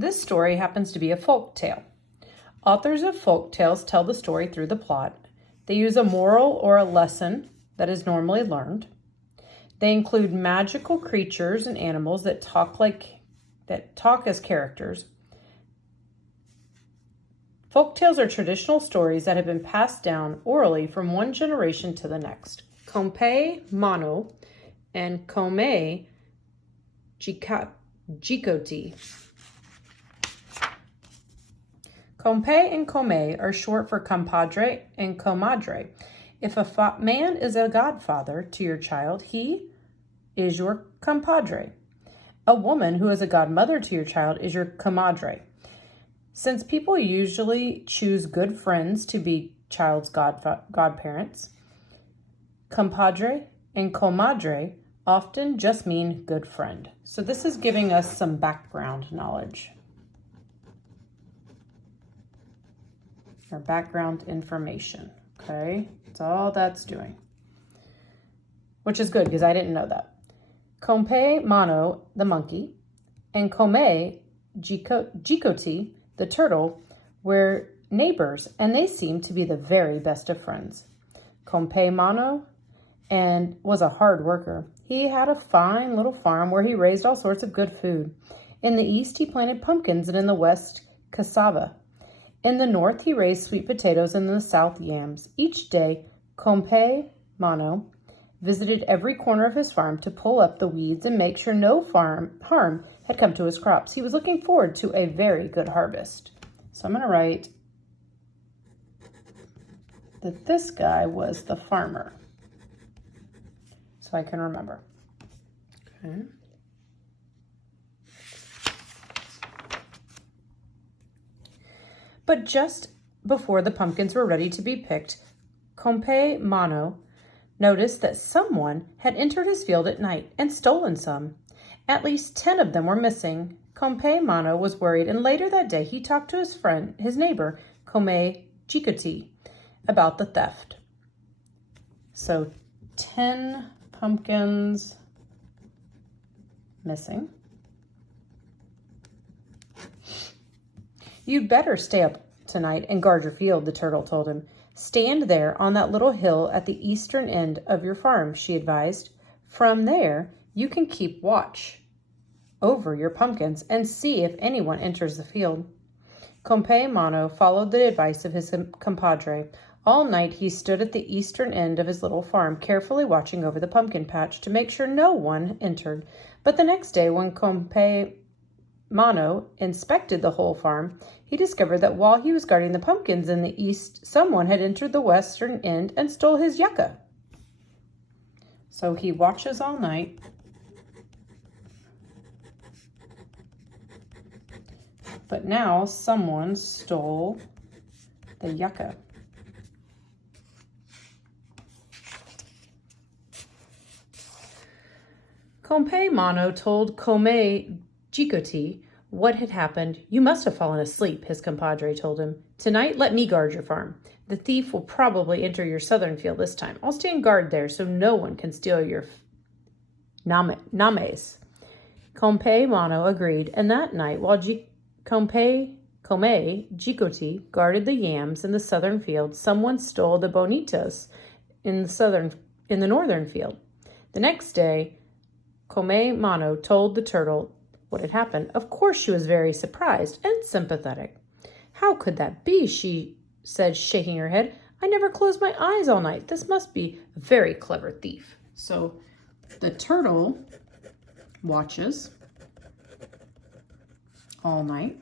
This story happens to be a folk tale. Authors of folk tales tell the story through the plot. They use a moral or a lesson that is normally learned. They include magical creatures and animals that talk as characters. Folk tales are traditional stories that have been passed down orally from one generation to the next. Cm&Cj Mano and Cm&Cj Cm&Cj and Cm&Cj are short for compadre and comadre. If a man is a godfather to your child, he is your compadre. A woman who is a godmother to your child is your comadre. Since people usually choose good friends to be child's godparents, compadre and comadre often just mean good friend. So this is giving us some background knowledge, or background information. Okay, that's all that's doing, which is good because I didn't know that. Cm&Cj Mano, the monkey, and Cm&Cj the turtle, were neighbors, and they seemed to be the very best of friends. Cm&Cj Mano was a hard worker. He had a fine little farm where he raised all sorts of good food. In the east, he planted pumpkins, and in the west, cassava. In the north, he raised sweet potatoes, and in the south, yams. Each day, Cm&Cj Mano visited every corner of his farm to pull up the weeds and make sure no harm had come to his crops. He was looking forward to a very good harvest. So I'm going to write that this guy was the farmer, so I can remember. Okay. But just before the pumpkins were ready to be picked, Cm&Cj Mano noticed that someone had entered his field at night and stolen some. At least 10 of them were missing. Cm&Cj Mano was worried, and later that day he talked to his neighbor, Cm&Cj about the theft. So 10 pumpkins missing. You'd better stay up tonight and guard your field, the turtle told him. Stand there on that little hill at the eastern end of your farm, she advised. From there, you can keep watch over your pumpkins and see if anyone enters the field. Cm&Cj Mano followed the advice of his compadre. All night he stood at the eastern end of his little farm, carefully watching over the pumpkin patch to make sure no one entered. But the next day, when Cm&Cj Mano inspected the whole farm, he discovered that while he was guarding the pumpkins in the east, someone had entered the western end and stole his yucca. So he watches all night. But now someone stole the yucca. Cm&Cj Mano told Cm&Cj what had happened. You must have fallen asleep, his compadre told him. Tonight, let me guard your farm. The thief will probably enter your southern field this time. I'll stand guard there so no one can steal your names. Cm&Cj Mano agreed, and that night, while Cm&Cj guarded the yams in the southern field, someone stole the bonitas in the northern field. The next day, Cm&Cj Mano told the turtle what had happened. Of course, she was very surprised and sympathetic. How could that be? She said, shaking her head. I never closed my eyes all night. This must be a very clever thief. So the turtle watches all night.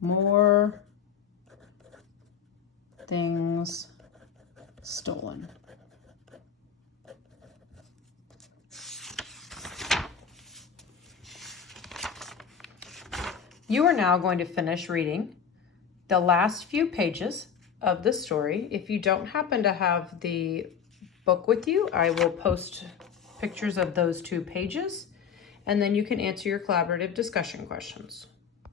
More things stolen. You are now going to finish reading the last few pages of the story. If you don't happen to have the book with you, I will post pictures of those 2 pages, and then you can answer your collaborative discussion questions.